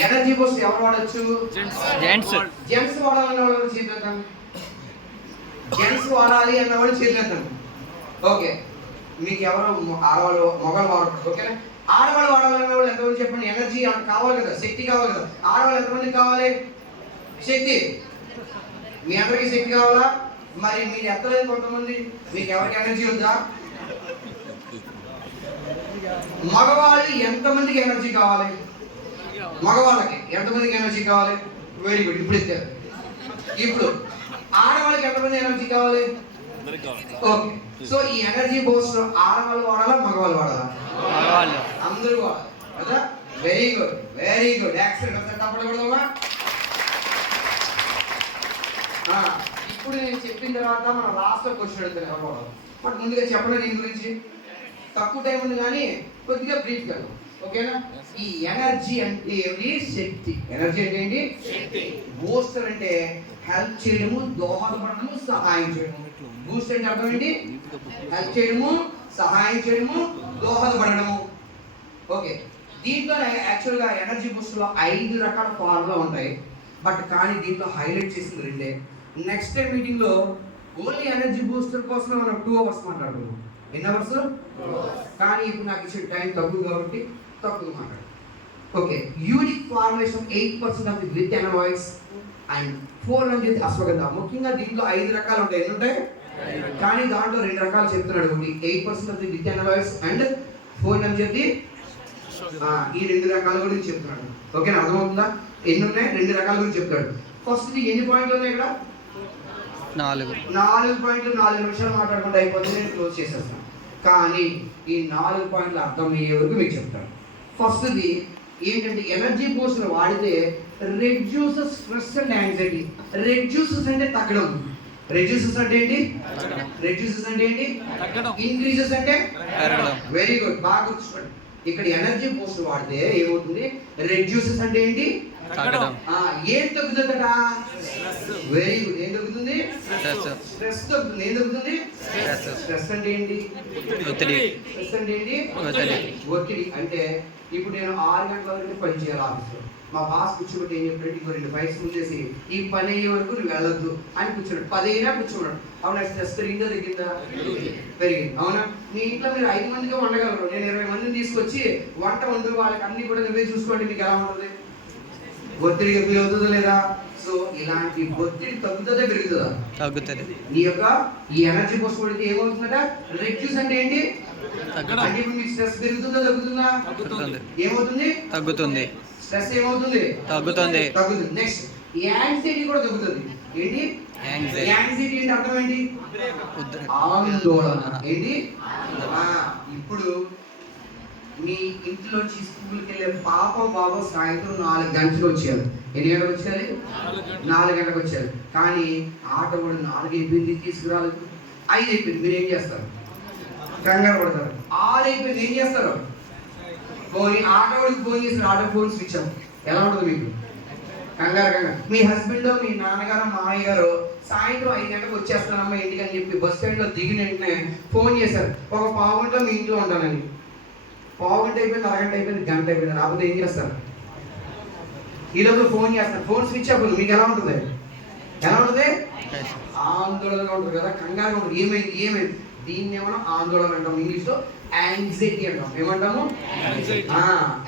Energy Boost ఎవరు వాడచ్చు? Gents gents వాడాలన్న వాళ్ళు చేద్దాం జెంట్స్ వాడాలి అన్న వాళ్ళు చేద్దాం ఓకే మీకు ఎవరు ఆడవాళ్ళు మొగలు వాడకూడదు ఓకేనా ఆడవాళ్ళు వాడాలన్న వాళ్ళు ఎంతమంది చెప్పండి? ఎనర్జీ కావాలి కదా. శక్తి కావాలి కదా. ఆడవాళ్ళు ఎంతమంది కావాలి? శక్తి. మీ అందరికీ శక్తి కావాలా? మరి మీరు ఎత్తలేదు కొంతమంది మీకు ఎవరికి ఎనర్జీ ఉందా? మగవాళ్ళు ఎంతమందికి ఎనర్జీ కావాలి? మగవాళ్ళకి ఎంతమందికి ఎనర్జీ కావాలి? Very good. ఇప్పుడు ఇచ్చారు. ఇప్పుడు ఆడవాళ్ళకి ఎంతమంది ఎనర్జీ కావాలి? ఓకే. సో ఈ ఎనర్జీ బూస్ట్ ఆడవాళ్ళు వాడాలా మగవాళ్ళు వాడాలా? అందరూ వాడాలి. కదా? Very good. Very good. Accident ఒకసారి తప్పడం కొడదామా? ఆ, ఇప్పుడు నేను చెప్పిన తర్వాత మనం లాస్ట్లో క్వశ్చన్ అడుగుతాను ఎవరు వాడాలి బట్ ముందుగా చెప్పండి దీని గురించి. తక్కువ టైం ఉంది కానీ కొద్దిగా బ్రీఫ్ కదా ఓకేనా? ఈ ఎనర్జీ అంటే ఏమిటి? శక్తి. ఎనర్జీ అంటే ఏంటి? బూస్టర్ అంటే హెల్ప్ చేయడము దోహదపడము సహాయం చేయడము. బూస్ట్ అంటే అర్థం ఏంటి? హెల్ప్ చేయడము సహాయం చేయడము దోహదపడము ఓకే. దీంట్లో యాక్చువల్గా ఎనర్జీ బూస్ట్లో ఐదు రకాల ఫార్ములా ఉంటాయి. బట్ కానీ దీంట్లో హైలైట్ చేసింది రెండే. నెక్స్ట్ టైం మీటింగ్లో ఓన్లీ ఎనర్జీ బూస్టర్ కోసం మనం టూ అవర్స్ మాట్లాడుకున్నాం ఎన్ని అవర్స్ కానీ ఇప్పుడు నాకు ఇచ్చే టైం తక్కువ కాబట్టి తక్కువ మాట్లాడు okay unique formulation eight percent of the withanolides and four hundred ashwagandha ముఖ్యంగా దీంట్లో ఐదు రకాలు ఉంటాయి. ఎన్ని ఉంటాయి? కానీ దాంట్లో రెండు రకాలు చెప్తున్నాడు eight percent of the withanolides and four hundred ఈ రెండు రకాల గురించి చెప్తున్నాడు. ఓకేనా అర్థమవుతుందా? ఎన్ని ఉన్నాయి? రెండు రకాల గురించి చెప్తాడు ఫస్ట్ ఎన్ని పాయింట్లు ఉన్నాయి ఇక్కడ? నాలుగు. నాలుగు పాయింట్లు నాలుగు నిమిషాలు మాట్లాడుకుంటే అయిపోతుంది. నేను క్లోజ్ చేసేస్తాను కానీ ఈ నాలుగు పాయింట్లు అర్థమయ్యే వరకు మీకు చెప్తాను. ఫస్ట్ది ఏంటంటే ఎనర్జీ బూస్టర్ వాడితే reduces stress and anxiety reduces అంటే తగ్గడం. రెడ్యూసెస్ అంటే ఏంటి? రెడ్యూసెస్ అంటే ఏంటి? ఇంక్రీజెస్ అంటే వెరీ గుడ్ బాగా గుర్తుపెట్టండి ఇక్కడ ఎనర్జీ బూస్టర్ వాడితే ఏమవుతుంది? రెడ్యూసెస్ అంటే ఏంటి? తగ్గడం. ఏం తగ్గుతుందట? వెరీ గుడ్ ఏం తగ్గుతుంది? స్ట్రెస్ స్ట్రెస్ తగ్గుతుంది. ఏం తగ్గుతుంది? స్ట్రెస్ స్ట్రెస్ అంటే ఏంటి? ఒత్తిడి. స్ట్రెస్ అంటే ఏంటి? ఒత్తిడి. ఒత్తిడి. అంటే ఇప్పుడు నేను ఆరు గంటల వరకు పని చేయాలి ఆఫీస్లో. మా బాస్ కూర్చోబెట్టి ఏం చెప్పాడు ఇంకో రెండు ఫైల్స్ ముందేసి ఈ పని అయ్యే వరకు నువ్వు వెళ్ళొద్దు అని కూర్చున్నాడు. పది అయినా కూర్చున్నాడు. అవునా? స్ట్రెస్ పెరిగిందా తగ్గిందా? పెరిగింది అవునా? మీ ఇంట్లో మీరు ఐదు మందిగా వండగలరు. నేను ఇరవై మందిని తీసుకొచ్చి వంట వండు వాళ్ళకి అన్ని కూడా నువ్వే చూసుకోండి. మీకు ఎలా ఉంటుంది? ఒత్తిడిగా ఫీల్ అవుతుందా లేదా? సో ఇలాంటి ఒత్తిడి తగ్గుతుందా పెరుగుతుందా? తగ్గుతుంది. నీ యొక్క ఈ ఎనర్జీ పోస్ట్ పడితే ఏమవుతుందట? రెడ్యూస్ అంటే ఏంటి? అంటే ఇప్పుడు మీకు స్ట్రెస్ పెరుగుతుందా తగ్గుతుందా? తగ్గుతుంది. ఏమవుతుంది? తగ్గుతుంది. స్ట్రెస్ ఏమవుతుంది? తగ్గుతుంది. తగ్గుతుంది. నెక్స్ట్ యాంగ్జైటీ కూడా తగ్గుతుంది. ఏంటి. యాంగ్జైటీ అంటే అర్థం ఏంటి? ఆందోళన. ఏంటి? ఇంట్లోంచి స్కూల్కి వెళ్ళే పాప బాబు సాయంత్రం నాలుగు గంటలకు వచ్చారు. ఎన్ని గంటలకు వచ్చారు? నాలుగు గంటలకు వచ్చారు. కానీ ఆట కూడా నాలుగు అయిపోయింది తీసుకురాలేదు. ఐదు అయిపోయింది. మీరు ఏం చేస్తారు? కంగారు పడతారు. ఆరు అయిపోయింది. ఏం చేస్తారు? ఫోన్ ఆట వాడికి ఫోన్ చేస్తారు ఆటో ఫోన్ స్విచ్ ఆఫ్. ఎలా ఉంటుంది మీకు? కంగారు కంగారు. మీ హస్బెండ్ మీ నాన్నగారు మామయ్య గారు సాయంత్రం ఐదు గంటలకు వచ్చేస్తానమ్మా ఇంటికి అని చెప్పి బస్ స్టాండ్లో దిగిన వెంటనే ఫోన్ చేశారు. ఒక పావు గంటలో మీ ఇంట్లో ఉంటానని. గంట అయిపోయింది అరగంట అయిపోయింది గంట అయిపోయింది రాకపోతే ఏం చేస్తారు? ఈ లోపల ఫోన్ చేస్తారు. ఫోన్ స్విచ్ ఉంది. మీకు ఎలా ఉంటుంది? ఎలా ఉంటుంది? ఆందోళనగా ఉంటుంది కదా కంగారుగా ఉంటుంది. ఏమైంది? ఏమైంది? దీన్ని ఏమన్నా ఆందోళన అంటాం. ఇంగ్లీష్లో యాంగ్జైటీ అంటాం. ఏమంటాము?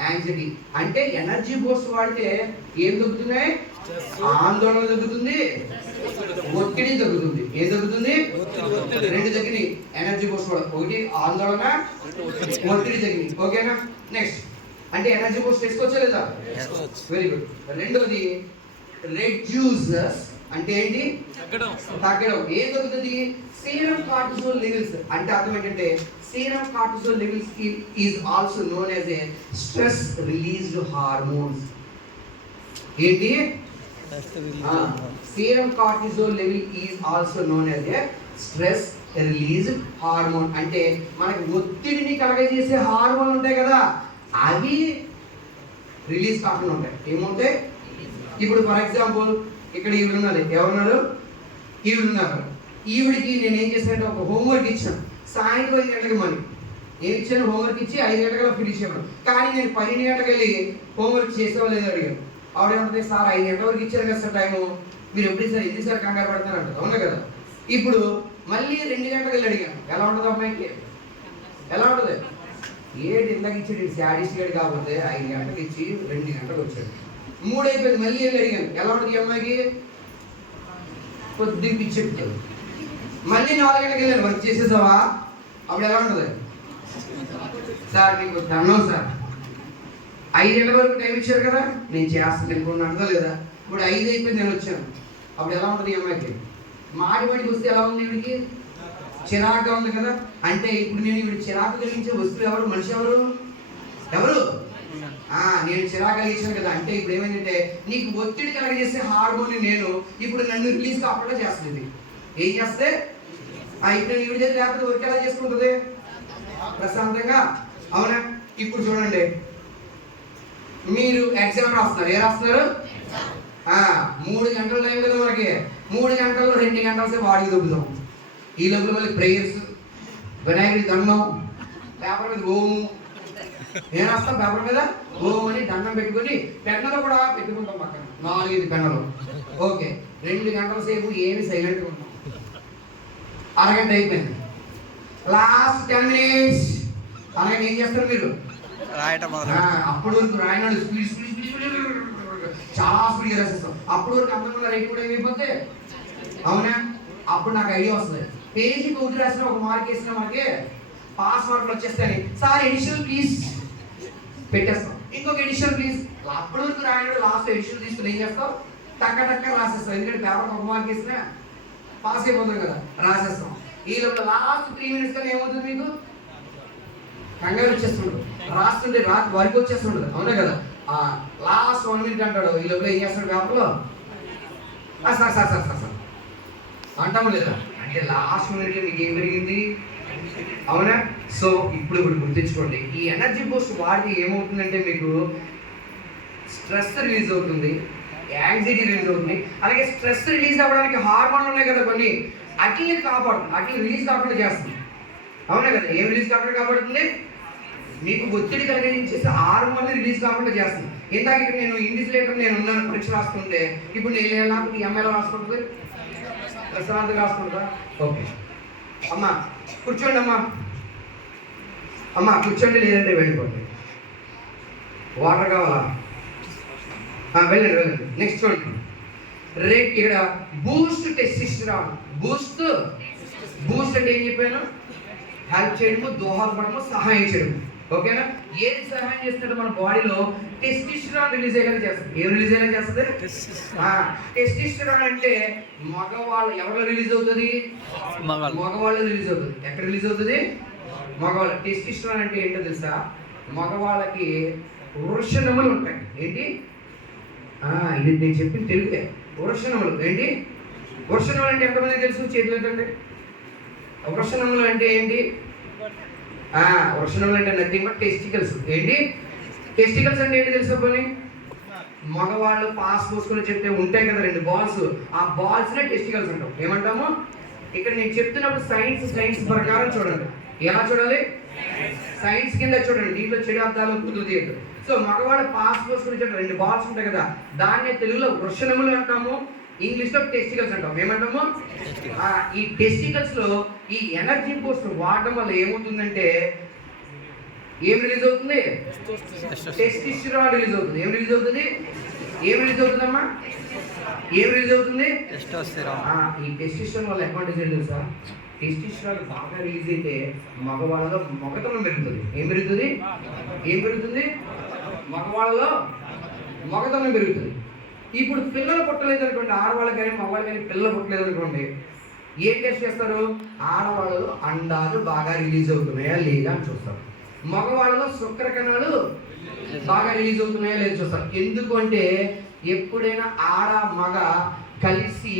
యాంగ్జైటీ అంటే ఎనర్జీ బూస్ట్ వాడితే ఏం తగ్గుతున్నాయి ఆందోళన తగ్గుతుంది ఒత్తిడి తగ్గుతుంది ఏం తగ్గుతుంది రెండు తగ్గినాయి. ఎనర్జీ బూస్ట్ వాడు ఒకటి ఆందోళన ఒత్తిడి తగ్గినాయి ఓకేనా? నెక్స్ట్ అంటే ఎనర్జీ బూస్ట్ వేసుకోవచ్చా లేదా? వెరీ గుడ్ రెండోది రెడ్యూసర్స్ అంటే ఏంటి? తగ్గడం. ఏం తగ్గుతుంది సీరం కార్టిసోల్ లెవెల్స్ అంటే అర్థం ఏంటంటే serum cortisol levels is also known as a stress released hormones ఏంటి? Serum cortisol level is also known as a stress release hormone అంటే మనకి ఒత్తిడిని కలగజేసే హార్మోన్ ఉంటాయి కదా అవి రిలీజ్ కాకుండా ఉంటాయి. ఏముంటాయి? ఇప్పుడు ఫర్ ఎగ్జాంపుల్ ఇక్కడ ఈవిడ ఉన్నది. ఎవరున్నారు? ఈవిడ ఉన్నారు. ఈవిడికి నేను ఏం చేశానంటే ఒక హోంవర్క్ ఇచ్చాను. సాయంత్రం ఐదు గంటలకు మరి ఏమి ఇచ్చాను హోంవర్క్ ఇచ్చి ఐదు గంటలకు ఫినిష్ చేయమను కానీ నేను పన్నెండు గంటలకు వెళ్ళి హోంవర్క్ చేసేవాళ్ళు లేదు అడిగాను. ఆవిడ ఏమంటుంది సార్ ఐదు గంటల వరకు ఇచ్చారు కదా సార్ టైము. మీరు ఎప్పుడు సార్ ఇది సార్ కంగారు పడుతున్నారు అవునా కదా. ఇప్పుడు మళ్ళీ రెండు గంటలకు వెళ్ళి అడిగాను. ఎలా ఉంటుంది అమ్మాయికి? ఎలా ఉంటుంది? ఏడు ఇందాక ఇచ్చాడు శాడిస్ట్ గడి కాకపోతే ఐదు గంటలకు ఇచ్చి రెండు గంటలకు వచ్చాడు. మూడు అయిపోయింది మళ్ళీ వెళ్ళి అడిగాను. ఎలా ఉంటుంది అమ్మాయికి? కొద్ది పిచ్చి చెప్తాడు మళ్ళీ నాలుగు గంటలకు వెళ్ళాను వర్క్ చేసేసావా? అప్పుడు ఎలా ఉంటుంది? సార్ మీకు దండం సార్. ఐదు గంటల వరకు టైం ఇచ్చారు కదా? నేను చేస్తాను అనుకున్నాను అర్థం లేదా ఇప్పుడు ఐదు అయిపోయింది నేను వచ్చాను. అప్పుడు ఎలా ఉంటుంది ఈ అమ్మాయికి? మాటి మాటికి వస్తే ఎలా ఉంది ఈవిడికి? చిరాకుగా ఉంది కదా? అంటే ఇప్పుడు నేను ఇప్పుడు చిరాకు కలిగించే వస్తువు ఎవరు? మనిషి ఎవరు? ఎవరు? నేను చిరాకు కలిగించాను కదా. అంటే ఇప్పుడు ఏమైందంటే నీకు ఒత్తిడి కలిగేసే హార్మోన్ నేను ఇప్పుడు నన్ను రిలీజ్ కాకుండా చేస్తుంది. ఏం చేస్తే? ఇప్పుడు నేను లేకపోతే వర్క్ ఎలా చేసుకుంటుంది? ప్రశాంతంగా. అవునా? ఇప్పుడు చూడండి. మీరు ఎగ్జామ్ రాస్తున్నారు. ఏ రాస్తున్నారు? మూడు గంటల టైం కదా మనకి. మూడు గంటల్లో రెండు గంటల సేపు వాడికి దొబ్బుతాం. ఈ లోపల మళ్ళీ ప్రేయర్స్ వినాయకుడి దండం పేపర్ మీద ఓము. నేను రాస్తాం పేపర్ మీద? ఓము అని దండం పెట్టుకొని పెన్నులు కూడా పెట్టుకుంటాం పక్కన. నాలుగైదు పెన్నులు. ఓకే. రెండు గంటల సేపు ఏమి సైలెంట్గా ఉంటాం అరగంట అయిపోయింది. లాస్ట్ టెన్ మినిట్స్ అలాగే ఏం చేస్తారు మీరు? రాయటం మొదలు అప్పటి వరకు రాయనాడు స్పీడ్ స్పీడ్ స్పీడ్ చాలా స్పీడ్ రాసేస్తాం అప్పటి వరకు అంతకుముందు రైట్ కూడా ఏమైపోతే అవునా అప్పుడు నాకు ఐడియా వస్తుంది పేజీకి ఒకటి రాసిన ఒక మార్క్ వేసిన మనకి పాస్ మార్కులు వచ్చేస్తాయి సార్ ఎడిషన్ ప్లీజ్ పెట్టేస్తాం ఇంకొక ఎడిషన్ ప్లీజ్ అప్పటి వరకు రాయనాడు లాస్ట్ ఎడిషన్ తీసుకుని ఏం చేస్తాం టక్క టక్క రాసేస్తాం ఎందుకంటే పేపర్ ఒక మార్క్ వేసినా పాస్ అయిపోతుంది కదా రాసేస్తాం ఈ లోపల లాస్ట్ త్రీ మినిట్స్ కానీ ఏమవుతుంది మీకు కంగారు వచ్చేస్తుండ్రు రాస్తుంటే రాత్రి వరకు వచ్చేస్తుండదు. అవునా కదా? ఆ లాస్ట్ వన్ మినిట్ అంటాడు. ఈ లోపల ఏం చేస్తాడు పేపర్లో sir sir sir sir sir. అంటాము లేదా? అంటే లాస్ట్ మినిట్లో మీకు ఏం జరిగింది? అవునా? సో ఇప్పుడు ఇప్పుడు గుర్తుంచుకోండి. ఈ ఎనర్జీ బూస్ట్ వాడితే ఏమవుతుందంటే మీకు స్ట్రెస్ రిలీజ్ అవుతుంది యాంగ్జైటీ రిలీజ్ అవుతుంది. అలాగే స్ట్రెస్ రిలీజ్ అవ్వడానికి హార్మోన్లు ఉన్నాయి కదా కొన్ని. అట్లని కాపాడుతుంది అట్లని రిలీజ్ కాకుండా చేస్తుంది. అవునా కదా? ఏం రిలీజ్ కాకుండా కాపాడుతుంది? మీకు ఒత్తిడి కలిగించేసి హార్మోన్ రిలీజ్ కాకుండా చేస్తుంది. ఇందాక ఇక్కడ నేను ఇన్విజిలేటర్ నేను ఉన్నాను పరీక్ష రాస్తుంటే. ఇప్పుడు నేను నాకు ఎంఎల్ రాసుకుంటుంది? ప్రశాంతంగా రాసుకుంటా ఓకే. అమ్మా కూర్చోండి అమ్మా. అమ్మా కూర్చోండి లేదంటే వెళ్ళిపోండి. వాటర్ కావాలా? వెళ్ళండి వెళ్ళండి. నెక్స్ట్ చూడండి. రేట్ ఇక్కడ బూస్ట్ టెస్టిస్టరాన్ బూస్ట్ బూస్ట్ అంటే ఏం చెప్పాను? హెల్ప్ చేయడము దోహదపడము సహాయం చేయడము. ఓకేనా? ఏది సహాయం చేస్తుంటే మన బాడీలో టెస్టిస్టరాన్ రిలీజ్ అయ్యేలా చేస్తుంది. ఏం రిలీజ్ అయ్యేలా చేస్తుంది? టెస్టిస్టరాన్ అంటే మగవాళ్ళు ఎవరిలో రిలీజ్ అవుతుంది? మగవాళ్ళు. రిలీజ్ అవుతుంది. ఎక్కడ రిలీజ్ అవుతుంది? మగవాళ్ళు. టెస్టిస్ట్రాన్ అంటే ఏంటో తెలుసా? మగవాళ్ళకి వృషణములు ఉంటాయి. ఏంటి? ఇది నేను చెప్పిన తెలుగే వృషణములు ఏంటి? వృషణములు అంటే ఎంతమంది తెలుసు? చేతులు ఎత్తండి. వృషణములు అంటే ఏంటి? వృషణములు అంటే నథింగ్ బట్ టెస్టికల్స్ ఏంటి? టెస్టికల్స్ అంటే ఏంటి తెలుసు పోనీ? మగవాళ్ళు పాస్ పోసుకొని చెప్తే ఉంటాయి కదా రెండు బాల్స్ ఆ బాల్స్నే టెస్టికల్స్ అంటాం ఏమంటాము? ఇక్కడ నేను చెప్తున్నప్పుడు సైన్స్ సైన్స్ ప్రకారం చూడండి. ఎలా చూడాలి? సైన్స్ కింద చూడండి. దీంట్లో చెడు అర్థాలు కుదురు సో మగవాళ్ళు పాస్ పోసుకొని చెప్తే రెండు బాల్స్ ఉంటాయి కదా. దాన్నే తెలుగులో వృషణములు అంటాము. ఇంగ్లీష్లో టెస్టికల్స్ అంటాం. ఏమంటాము? ఈ టెస్టికల్స్లో ఈ ఎనర్జీ బూస్ట్ వాడడం వల్ల ఏమవుతుందంటే ఏం రిలీజ్ అవుతుంది? టెస్టిస్టిరాన్ రిలీజ్ అవుతుంది. ఏం రిలీజ్ అవుతుంది? ఏం రిలీజ్ అవుతుందమ్మా? ఏం రిలీజ్ అవుతుంది? ఈ టెస్టిస్ట్రాన్ వల్ల అడ్వాంటేజ్ ఏంటి తెలుసా? టెస్టిస్ట్రాన్ బాగా రిలీజ్ అయితే మగవాళ్ళలో మగతనం పెరుగుతుంది. ఏం పెరుగుతుంది? ఏం పెరుగుతుంది? మగవాళ్ళలో మగతనం పెరుగుతుంది. ఇప్పుడు పిల్లలు పుట్టలేదు అనుకోండి ఆడవాళ్ళు కానీ మగవాళ్ళు కానీ పిల్లలు పుట్టలేదు అనుకోండి ఏం టెస్ట్ చేస్తారు? ఆడవాళ్ళు అండాలు బాగా రిలీజ్ అవుతున్నాయా లేదా అని చూస్తారు. మగవాళ్ళలో శుక్ర కణాలు బాగా రిలీజ్ అవుతున్నాయా లేదా చూస్తారు. ఎందుకంటే ఎప్పుడైనా ఆడ మగ కలిసి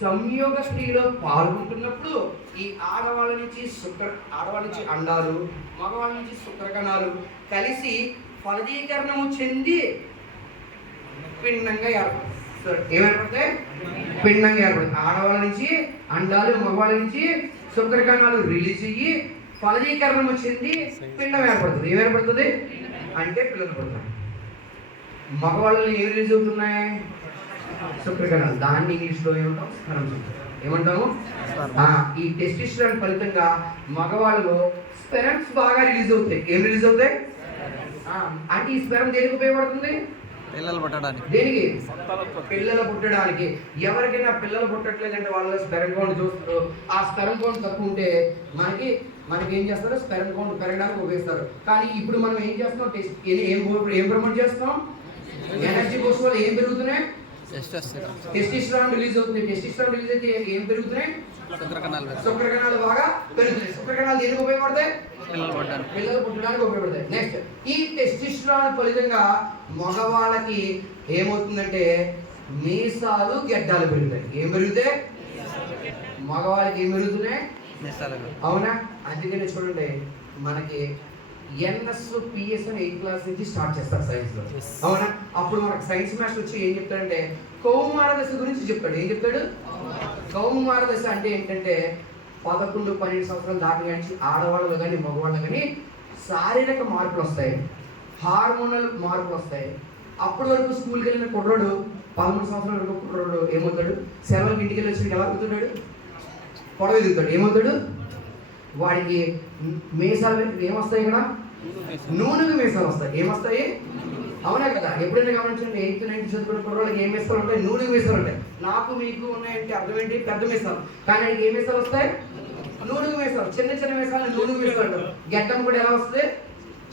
సంయోగ స్త్రీలో పాల్గొంటున్నప్పుడు ఈ ఆడవాళ్ళ నుంచి శుక్ర ఆడవాళ్ళ నుంచి అండాలు మగవాళ్ళ నుంచి శుక్ర కణాలు కలిసి ఫలదీకరణము చెంది పిండంగా ఏర్పడుతుంది. ఏమేర్పడతాయి? పిండంగా ఏర్పడుతుంది. ఆడవాళ్ళ నుంచి అండాలు మగవాళ్ళ నుంచి శుక్రకణాలు రిలీజ్ అయ్యి ఫలదీకరణం వచ్చింది పిండం ఏర్పడుతుంది. ఏం ఏర్పడుతుంది అంటే పిల్లలు పడుతుంది మగవాళ్ళని ఏం రిలీజ్ అవుతున్నాయి? శుక్రకణాలు. దాన్ని ఇంగ్లీష్లో ఏమంటాం? స్పరం ఏమంటాము? ఈ టెస్టిస్ట్రాన్ ఫలితంగా మగవాళ్ళలో స్పెరమ్స్ బాగా రిలీజ్ అవుతాయి. ఏం రిలీజ్ అవుతాయి? అంటే ఈ స్పెరం దేనికి ఉపయోగపడుతుంది? పిల్లలు పుట్టడానికి. దేనికి? పిల్లలు పుట్టడానికి. ఎవరికైనా పిల్లలు పుట్టట్లేదంటే వాళ్ళ స్పెరం కౌంట్ చూస్తారు. ఆ స్పెరం కౌంట్ తక్కువ ఉంటే మనకి మనకి ఏం చేస్తారు? స్పెరం కౌంట్ పెరగడానికి ఉపయోగిస్తారు. కానీ ఇప్పుడు మనం ఏం టెస్ట్ ఏం ఏం- ప్రమోట్ చేస్తున్నాం? ఎనర్జీ కోసం వల్ల ఏం పెరుగుతున్నాయి? టెస్టిస్ట్రాన్ రిలీజ్ అవుతుంది. టెస్టిస్ట్రాన్ రిలీజ్ అయితే ఏం పెరుగుతున్నాయి? శుక్రకణాలు పెరుగుతాయి. బాగా పెరుగుతున్నాయి శుక్రకణాలు దేనికి ఉపయోగపడతాయి? పిల్లలు పుట్టడానికి. ఉపయోగపడతాయి. నెక్స్ట్ ఈ టెస్టిస్ట్రాన్ ఫలితంగా మగవాళ్ళకి ఏమవుతుందంటే మీసాలు గెడ్డాలు పెరుగుతాయి. ఏం పెరుగుతాయి? మగవాళ్ళకి ఏం పెరుగుతున్నాయి? అవునా? అందుకనే చూడండి మనకి ఎన్ఎస్ పిఎస్ అని ఎయిత్ క్లాస్ నుంచి స్టార్ట్ చేస్తారు సైన్స్లో. అవునా? అప్పుడు మనకు సైన్స్ మాస్టర్ వచ్చి ఏం చెప్తాడంటే కౌమార దశ గురించి చెప్తాడు. ఏం చెప్తాడు? కౌమార దశ అంటే ఏంటంటే పదకొండు పన్నెండు సంవత్సరాలు దాటి నుంచి ఆడవాళ్ళు కానీ మగవాళ్ళు కానీ శారీరక మార్పులు వస్తాయి. హార్మోనల్ మార్పులు వస్తాయి. అప్పటి వరకు స్కూల్కి వెళ్ళిన కుర్రాడు పదమూడు సంవత్సరాల వరకు కుర్రాడు ఏమవుతాడు? సెలవులకి ఇంటికి వెళ్ళి వచ్చి ఎలా అవుతున్నాడు పొడవ ఎదుగుతాడు ఏమవుతాడు? వాడికి మేసాలు ఏమొస్తాయి ఇక్కడ? నూనెకు మేసాలు వస్తాయి. ఏమొస్తాయి అవునా కదా? ఎప్పుడైనా గమనించండి ఎయిత్ నైన్త్ చదువుకున్న కుర్రోళ్ళకి ఏం మీసాలు ఉంటాయి? నూనెకు మీసాలు ఉంటాయి. నాకు మీకు ఉన్నాయంటే అర్థం ఏంటి? పెద్ద మీసాలు కానీ ఆయనకి ఏ మీసాలు వస్తాయి? నూనెకు మీసాలు చిన్న చిన్న మీసాలు నూనెకు మీసాలు అంటారు. గడ్డం కూడా ఎలా వస్తుంది?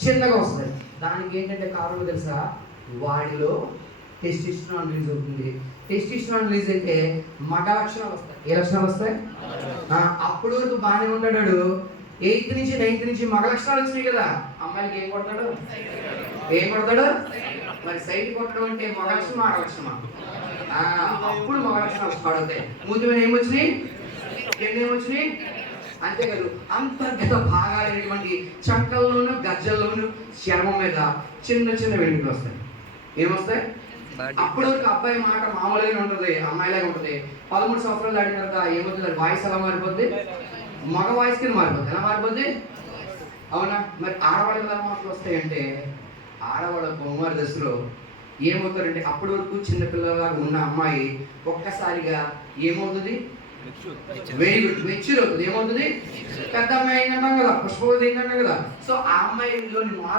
చిన్నగా వస్తుంది. దానికి ఏంటంటే కారణం తెలుసా? వాడిలో టెస్టిస్ట్రాన్ రిలీజ్ అవుతుంది. టెస్టిస్ట్రాన్ రిలీజ్ అయితే మగ లక్షణాలు వస్తాయి. ఏ లక్షణాలు వస్తాయి? అప్పుడు వరకు బాగానే ఉంటాడు. ఎయిత్ నుంచి నైన్త్ నుంచి మగ లక్షణాలు వచ్చినాయి కదా. అమ్మాయిలకి ఏం కొడతాడు? ఏం కొడతాడు? మరి సైడ్ కొట్టడం అంటే మగ లక్షణం ఆడ లక్షణమా? ఆ, అప్పుడు మగ లక్షణాలు అవుతాయి ముందు మీద ఏమొచ్చినాయి రెండు ఏమొచ్చినాయి అంతేకాదు అంతర్గత భాగాలైనటువంటి చక్కల్లోను గజ్జల్లోను చర్మం మీద చిన్న చిన్న వెంట్రుకలు వస్తాయి. ఏమొస్తాయి అప్పుడు వరకు అబ్బాయి మాట మామూలుగానే ఉంటుంది అమ్మాయిలాగా ఉంటుంది. పదమూడు సంవత్సరాలు దాటిన తర్వాత ఏమవుతుంది? వాయిస్ ఎలా మారిపోద్ది. మగ వాయిస్ కింద మారిపోద్ది. ఎలా మారిపోద్ది? అవునా? మరి ఆడవాళ్ళకి ఎలా మార్పులు వస్తాయంటే ఆడవాళ్ళ కుమారి దశలో ఏమవుతారంటే అప్పటి వరకు చిన్నపిల్లలాగా ఉన్న అమ్మాయి ఒక్కసారిగా ఏమవుతుంది? వెరీ గుడ్ మెచ్యూర్ అవుతుంది. ఏమవుతుంది? పెద్ద అమ్మాయి ఏంటంటాం కదా పుష్పవతి ఏంటంటాం కదా సో ఆ అమ్మాయిలోని మార్పు